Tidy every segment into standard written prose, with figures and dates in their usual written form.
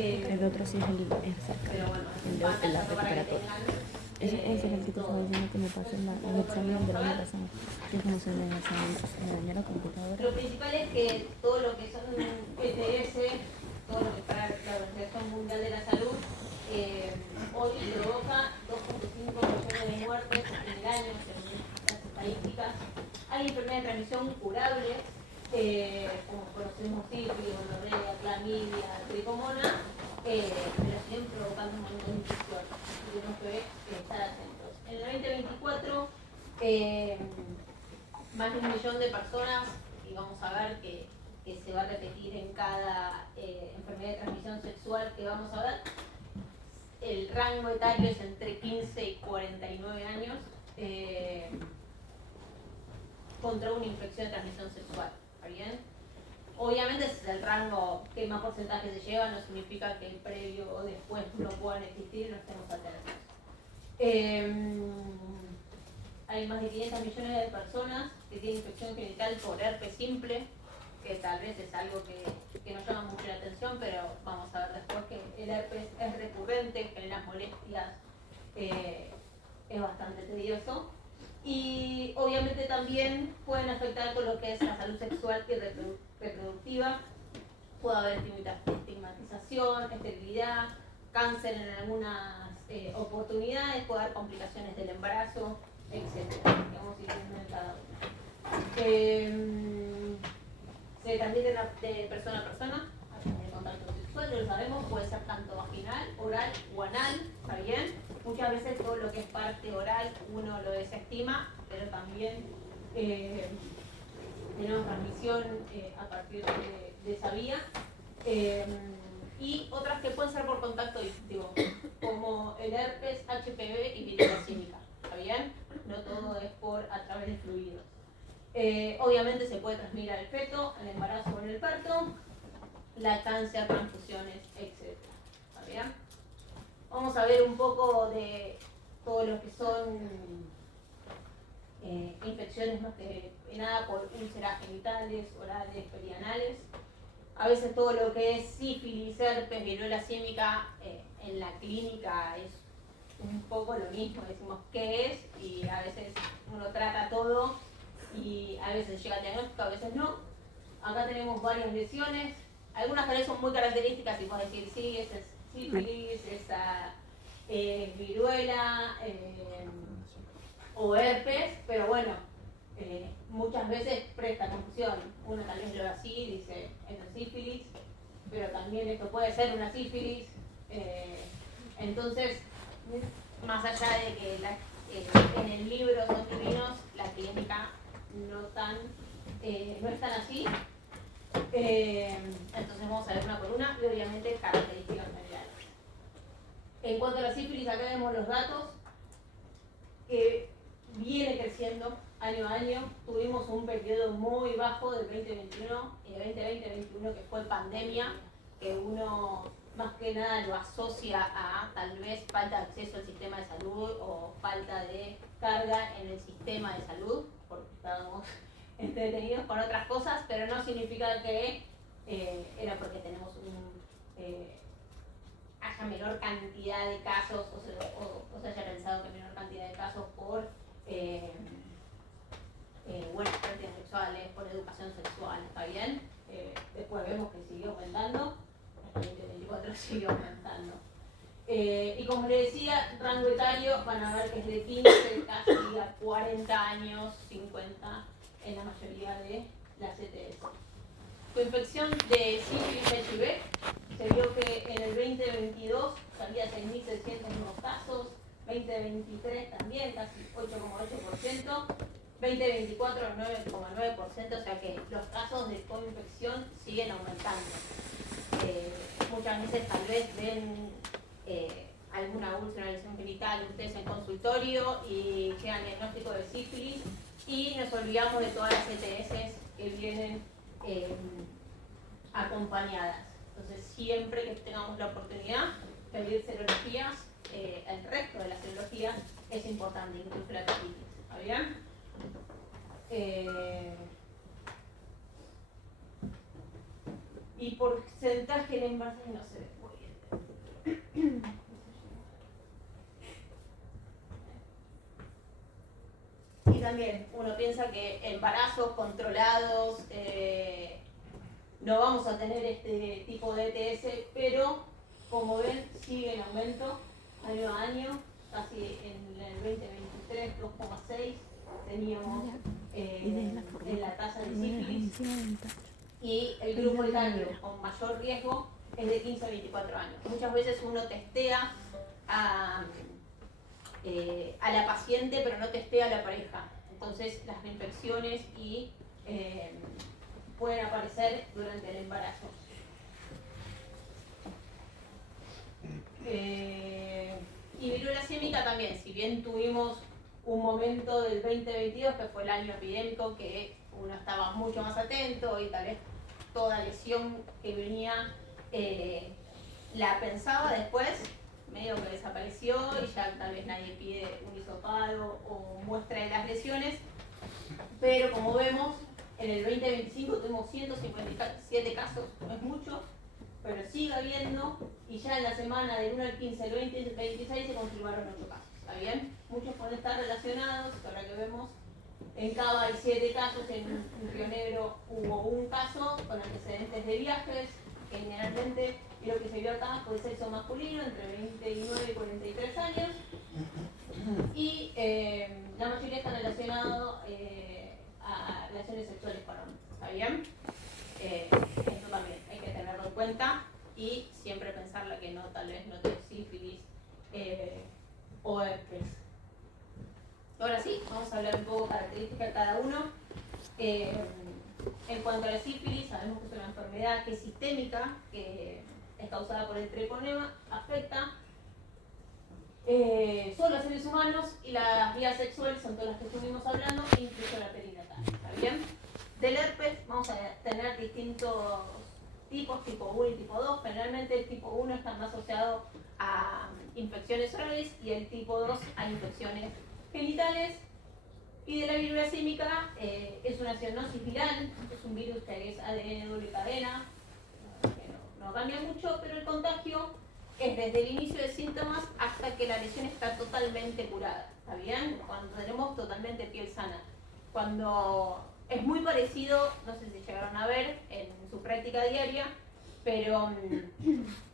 El otro sí es el cerca, el la preparatoria. Ese es el que te estaba diciendo que me pasó en el examen del año pasado, que es como se me dañó la computadora. Lo principal es que todo lo que son ETS, todo lo que para la Organización Mundial de la Salud, hoy provoca 2,5 millones de muertes en el año, según las estadísticas. Hay enfermedades de transmisión curable, como conocemos sífilis, gonorrea, clamidia, tricomona, pero siguen provocando un montón de infecciones. Tenemos que estar atentos. En el 2024, más de 1 millón de personas, y vamos a ver que se va a repetir en cada enfermedad de transmisión sexual que vamos a ver. El rango etario es entre 15 y 49 años contra una infección de transmisión sexual. ¿Está bien? Obviamente ese es el rango que más porcentaje se lleva, no significa que el previo o después no puedan existir y no estemos atentos. Hay más de 500 millones de personas que tienen infección genital por herpes simple, que tal vez es algo que nos llama mucho la atención, pero vamos a ver después que el herpes es recurrente, genera molestias, es bastante tedioso. Y obviamente también pueden afectar todo lo que es la salud sexual y reproductiva. Puede haber estigmatización, esterilidad, cáncer en algunas oportunidades, puede haber complicaciones del embarazo, etc. Vamos a ir viendo en cada uno. Se transmite de persona a persona, a través de contacto sexual, lo sabemos, puede ser tanto vaginal, oral o anal, ¿está bien? Muchas veces todo lo que es parte oral uno lo desestima, pero también tenemos transmisión a partir de esa vía. Y otras que pueden ser por contacto digestivo, como el herpes, HPV y viruela símica, ¿está bien? No todo es a través de fluidos. Obviamente se puede transmitir al feto, al embarazo o en el parto, lactancia, transfusiones, etc. ¿Está bien? Vamos a ver un poco de todo lo que son infecciones más que nada por úlceras genitales, orales, perianales. A veces todo lo que es sífilis, herpes, viruela símica en la clínica es un poco lo mismo, decimos qué es y a veces uno trata todo y a veces llega al diagnóstico, a veces no. Acá tenemos varias lesiones, algunas tal vez son muy características y puedes decir sí, esa es sífilis, esa es viruela o herpes, pero bueno, muchas veces presta confusión. Uno tal vez lo ve así, dice esto es sífilis, pero también esto puede ser una sífilis. Entonces, más allá de que en el libro son divinos, la clínica no es tan así. Entonces vamos a ver una por una y obviamente características generales. En cuanto a la sífilis, acá vemos los datos que viene creciendo año a año. Tuvimos un periodo muy bajo del 2021 y de 2020-2021 que fue pandemia, que uno más que nada lo asocia a tal vez falta de acceso al sistema de salud o falta de carga en el sistema de salud, porque estábamos entretenidos con otras cosas, pero no significa que era porque tenemos haya menor cantidad de casos o se haya pensado que menor cantidad de casos por prácticas sexuales, por educación sexual, ¿está bien? Después vemos que siguió aumentando, hasta el 2024 siguió aumentando. Y como les decía, rango etario, van a ver que es de 15 casi a 40 años, 50 en la mayoría de las ETS. Con infección de sífilis HIV, se vio que en el 2022 había 6.600 nuevos casos, 2023 también, casi 8,8%, 2024 9,9%, o sea que los casos de coinfección siguen aumentando. Muchas veces tal vez ven alguna úlcera, una lesión genital, ustedes en consultorio y llegan diagnóstico de sífilis y nos olvidamos de todas las ETS que vienen acompañadas. Entonces siempre que tengamos la oportunidad de pedir serologías, el resto de las serologías es importante, incluso la hepatitis. ¿Está bien? Y porcentaje de embarazo no se ve muy bien. también uno piensa que embarazos controlados, no vamos a tener este tipo de ETS, pero como ven sigue en aumento año a año, casi en el 2023 2,6 teníamos en la tasa de sífilis, y el grupo etario con mayor riesgo es de 15 a 24 años. Muchas veces uno testea a la paciente, pero no testea a la pareja. Entonces las infecciones pueden aparecer durante el embarazo. Y viruela símica también, si bien tuvimos un momento del 2022 que fue el año epidémico que uno estaba mucho más atento y tal vez toda lesión que venía la pensaba después, medio que desapareció y ya tal vez nadie pide un hisopado o muestra de las lesiones, pero como vemos en el 2025 tuvimos 157 casos, no es mucho, pero sigue habiendo, y ya en la semana del 1 al 15, el 20 y el 26 se confirmaron 8 casos, ¿está bien? Muchos pueden estar relacionados, ahora que vemos, en Cava hay 7 casos, en Río Negro hubo un caso con antecedentes de viajes, generalmente, y lo que se vio acá fue sexo masculino, entre 29 y 43 años, y la mayoría están relacionados a relaciones sexuales con hombres, ¿está bien? Esto también hay que tenerlo en cuenta y siempre pensarla que no, tal vez no tiene sífilis o herpes. Ahora sí, vamos a hablar un poco de características de cada uno. En cuanto a la sífilis, sabemos que es una enfermedad que es sistémica, que es causada por el treponema, afecta solo a seres humanos y las vías sexuales son todas las que estuvimos hablando, incluso la perinatal, ¿está bien? Del herpes vamos a tener distintos tipos, tipo 1 y tipo 2. Generalmente el tipo 1 está más asociado a infecciones orales y el tipo 2 a infecciones genitales. Y de la viruela símica es una zoonosis viral, es un virus que es ADN doble cadena, que no cambia mucho, pero el contagio es desde el inicio de síntomas hasta que la lesión está totalmente curada, ¿está bien? Cuando tenemos totalmente piel sana. Cuando es muy parecido, no sé si llegaron a ver en su práctica diaria, pero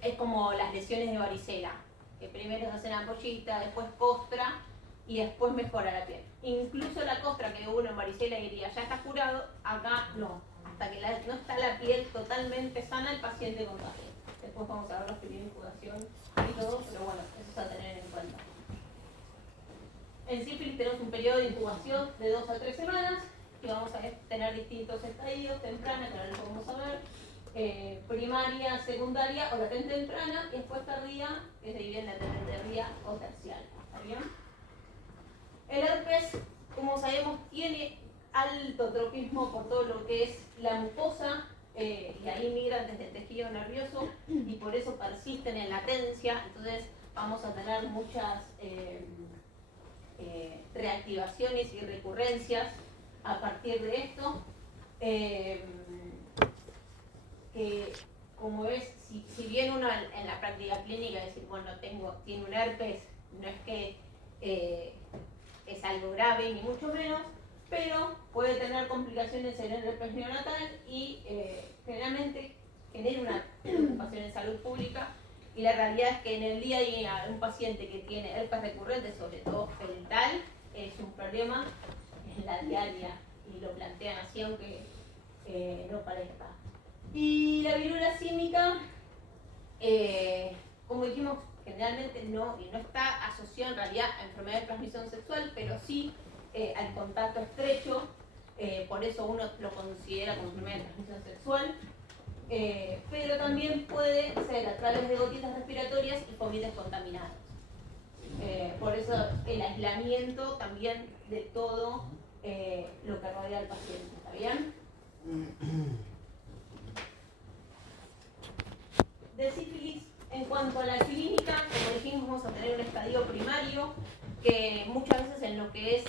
es como las lesiones de varicela, que primero se hacen ampollita, después costra y después mejora la piel. Incluso la costra que uno en varicela diría ya está curado, acá no, hasta que no está la piel totalmente sana el paciente contagia. Después vamos a ver los periodos de incubación y todo, pero bueno, eso es a tener en cuenta. En sífilis tenemos un periodo de incubación de 2 a 3 semanas y vamos a tener distintos estadios: temprana, que ahora lo vamos a ver, primaria, secundaria o latente temprana, y después tardía, que se divide en latente tardía o terciaria. ¿Está bien? El herpes, como sabemos, tiene alto tropismo por todo lo que es la mucosa, y ahí migran desde el tejido nervioso y por eso persisten en latencia. Entonces vamos a tener muchas reactivaciones y recurrencias a partir de esto, que como ves, si bien uno en la práctica clínica decir, bueno, tiene un herpes, no es que es algo grave ni mucho menos, pero puede tener complicaciones en el herpes neonatal y generalmente genera una preocupación en salud pública. Y la realidad es que en el día a día un paciente que tiene herpes recurrente, sobre todo genital, es un problema en la diaria y lo plantean así aunque no parezca. Y la viruela símica, como dijimos, generalmente no está asociada en realidad a enfermedad de transmisión sexual, pero sí al contacto estrecho, por eso uno lo considera como enfermedad de transmisión sexual. Pero también puede ser a través de gotitas respiratorias y fomites contaminados. Por eso el aislamiento también de todo lo que rodea al paciente, ¿está bien? De sífilis, en cuanto a la clínica, como dijimos, vamos a tener un estadio primario que muchas veces en lo que es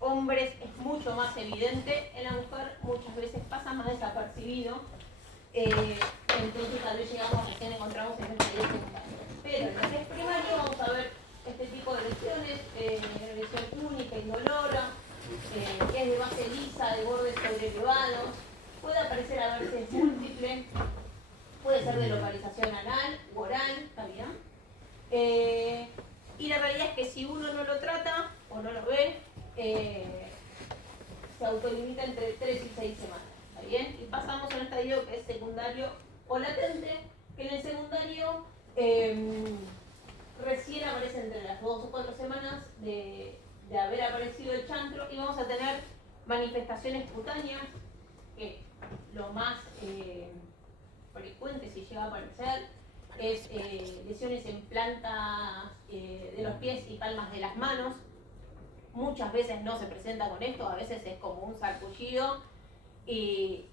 hombres es mucho más evidente, en la mujer muchas veces pasa más desapercibido. Entonces tal vez recién encontramos en el estadio secundario. Pero en lo que es primario vamos a ver este tipo de lesiones, lesión única, indolora, si uno no lo trata o no lo ve, se autolimita entre 3 y 6 semanas. ¿Está bien? Y pasamos a un estadio que es secundario o latente, que en el secundario recién aparece entre las 2 o 4 semanas de haber aparecido el chancro, y vamos a tener manifestaciones cutáneas, que lo más frecuente, si llega a aparecer, es lesiones en plantas de los pies y palmas de las manos. Muchas veces no se presenta con esto, a veces es como un sarpullido, y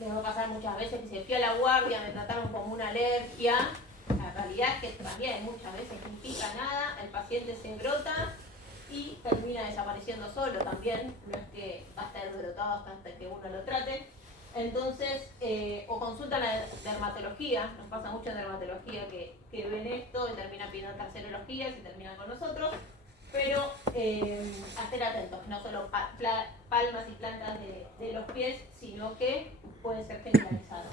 les va a pasar muchas veces que se fui a la guardia, me trataron como una alergia. La realidad es que también muchas veces no implica nada, el paciente se brota y termina desapareciendo solo también, no es que va a estar brotado hasta que uno lo trate. Entonces, o consultan a dermatología, nos pasa mucho en dermatología que ven esto y terminan pidiendo tercerologías y terminan con nosotros, pero a estar atentos, no solo palmas y plantas de los pies, sino que puede ser generalizado.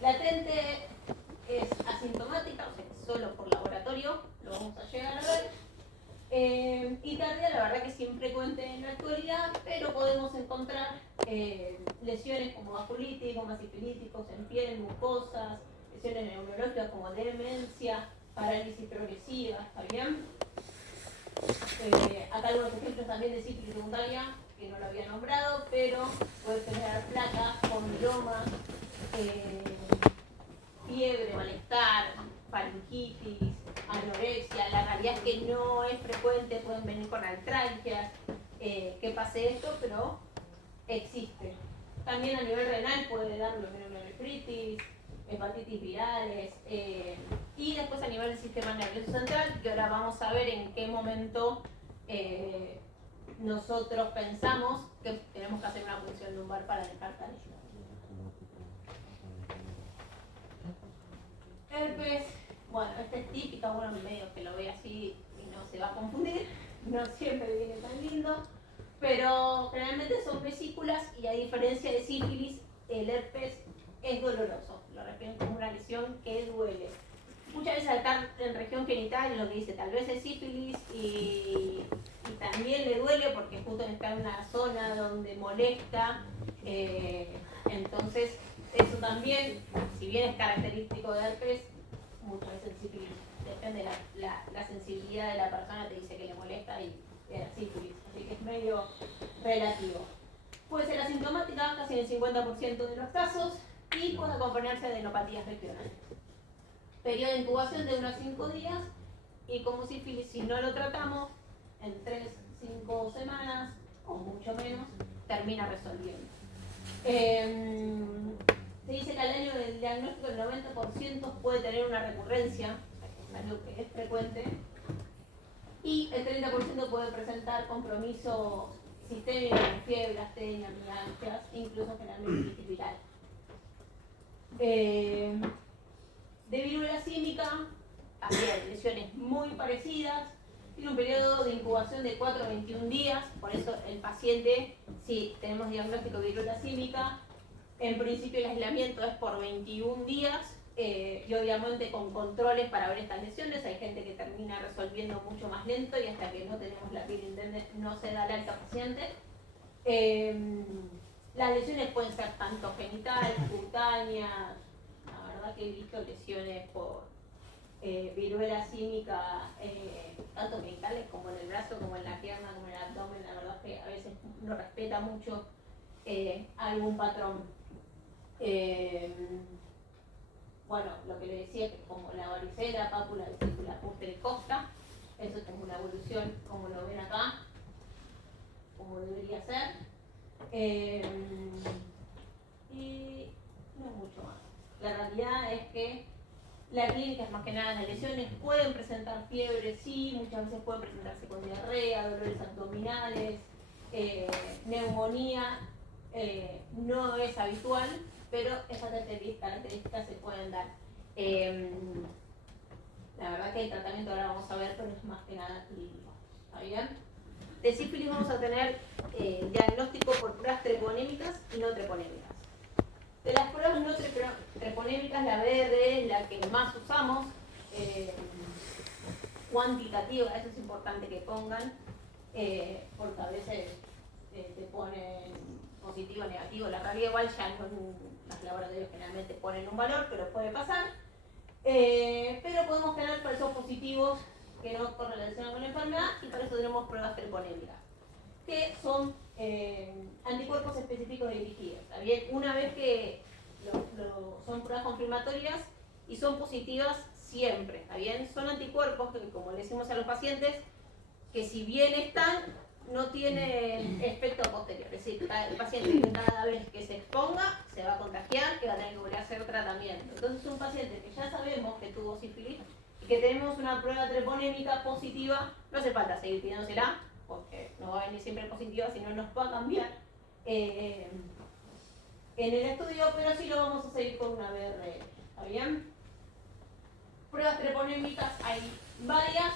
Latente es asintomática, o sea, solo por laboratorio lo vamos a llegar a ver. Y tardía, la verdad que es infrecuente en la actualidad, pero podemos encontrar lesiones como vasculitis, gomas sifilíticos en piel, mucosas, lesiones neurológicas como demencia, parálisis progresiva, ¿está bien? Acá algunos ejemplos también de sífilis secundaria, que no lo había nombrado, pero puede generar placas, condiloma, fiebre, malestar, faringitis, anorexia. La realidad es que no es frecuente, pueden venir con artralgias, que pase esto, pero existe. También a nivel renal puede dar glomerulonefritis, hepatitis virales, y después a nivel del sistema nervioso central, que ahora vamos a ver en qué momento nosotros pensamos que tenemos que hacer una punción lumbar para descartar esto. Herpes, bueno, esta es típica, uno medio que lo ve así y no se va a confundir, no siempre viene tan lindo, pero generalmente son vesículas, y a diferencia de sífilis, el herpes es doloroso, lo refieren como una lesión que duele. Muchas veces acá en región genital lo que dice tal vez es sífilis y también le duele porque justo está en una zona donde molesta, entonces eso también, si bien es característico de herpes, muchas veces el sífilis, depende de la sensibilidad de la persona, te dice que le molesta y era sífilis, así que es medio relativo. Puede ser asintomática casi en el 50% de los casos y puede acompañarse de neuropatías regionales. Periodo de incubación de unos 5 días, y como sífilis, si no lo tratamos, en 3-5 semanas o mucho menos, termina resolviendo. Se dice que al año del diagnóstico el 90% puede tener una recurrencia, o sea, es algo que es frecuente, y el 30% puede presentar compromiso sistémico, fiebre, astenia, mialgias, incluso generalmente viral. De viruela símica, había lesiones muy parecidas, tiene un periodo de incubación de 4 a 21 días, por eso el paciente, si tenemos diagnóstico de viruela símica, en principio el aislamiento es por 21 días, y obviamente con controles para ver estas lesiones. Hay gente que termina resolviendo mucho más lento y hasta que no tenemos la piel intendente no se da el alta paciente. Las lesiones pueden ser tanto genitales, cutáneas. La verdad que he visto lesiones por viruela símica, tanto genitales como en el brazo, como en la pierna, como en el abdomen. La verdad que a veces no respeta mucho algún patrón. Bueno, lo que le decía, que como la varicela, pápula, vesícula, útero y costa, eso es como una evolución, como lo ven acá, como debería ser. Y no mucho más. La realidad es que la clínica es más que nada las lesiones. Pueden presentar fiebre, sí, muchas veces pueden presentarse con diarrea, dolores abdominales, neumonía, no es habitual, pero esas características se pueden dar. La verdad que el tratamiento ahora vamos a ver, pero es más que nada clínico. ¿Está bien? De sífilis vamos a tener diagnóstico por pruebas treponémicas y no treponémicas. De las pruebas no treponémicas, la BR es la que más usamos. cuantitativa, eso es importante que pongan, porque a veces te ponen positivo o negativo, la realidad igual ya en los laboratorios generalmente ponen un valor, pero puede pasar. Pero podemos tener falsos positivos que no correlacionan con la enfermedad y para eso tenemos pruebas treponémicas, que son anticuerpos específicos dirigidos. ¿Está bien? Una vez que son pruebas confirmatorias y son positivas siempre, ¿está bien? Son anticuerpos que, como le decimos a los pacientes, que si bien están, no tienen efecto posterior. Es decir, el paciente que cada vez que se exponga se va a contagiar, que va a tener que volver a hacer tratamiento. Entonces un paciente que ya sabemos que tuvo sífilis y que tenemos una prueba treponémica positiva, no hace falta seguir pidiéndosela, porque no va a venir siempre positiva, sino nos va a cambiar en el estudio, pero sí lo vamos a seguir con una BRL. ¿Está bien? Pruebas treponémicas hay varias,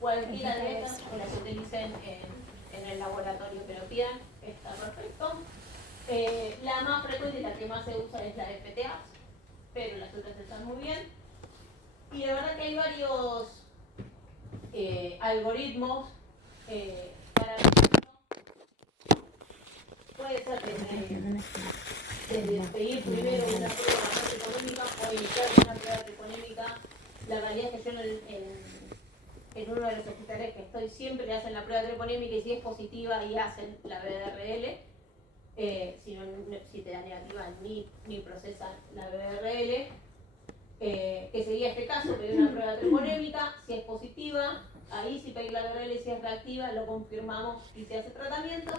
cualquiera de estas, o las utilicen en el laboratorio que lo pidan, está perfecto. La más frecuente y la que más se usa es la de FTA, pero las otras están muy bien. Y la verdad que hay varios algoritmos para puede ser desde pedir primero una prueba treponémica o iniciar una prueba treponémica. La realidad es que yo en uno de los hospitales que estoy siempre le hacen la prueba treponémica y si es positiva y hacen la BRL, si te da negativa ni procesan la BRL, que sería este caso, pedir una prueba treponémica, si es positiva, ahí si pedir la BRL, si es reactiva, lo confirmamos y se hace tratamiento.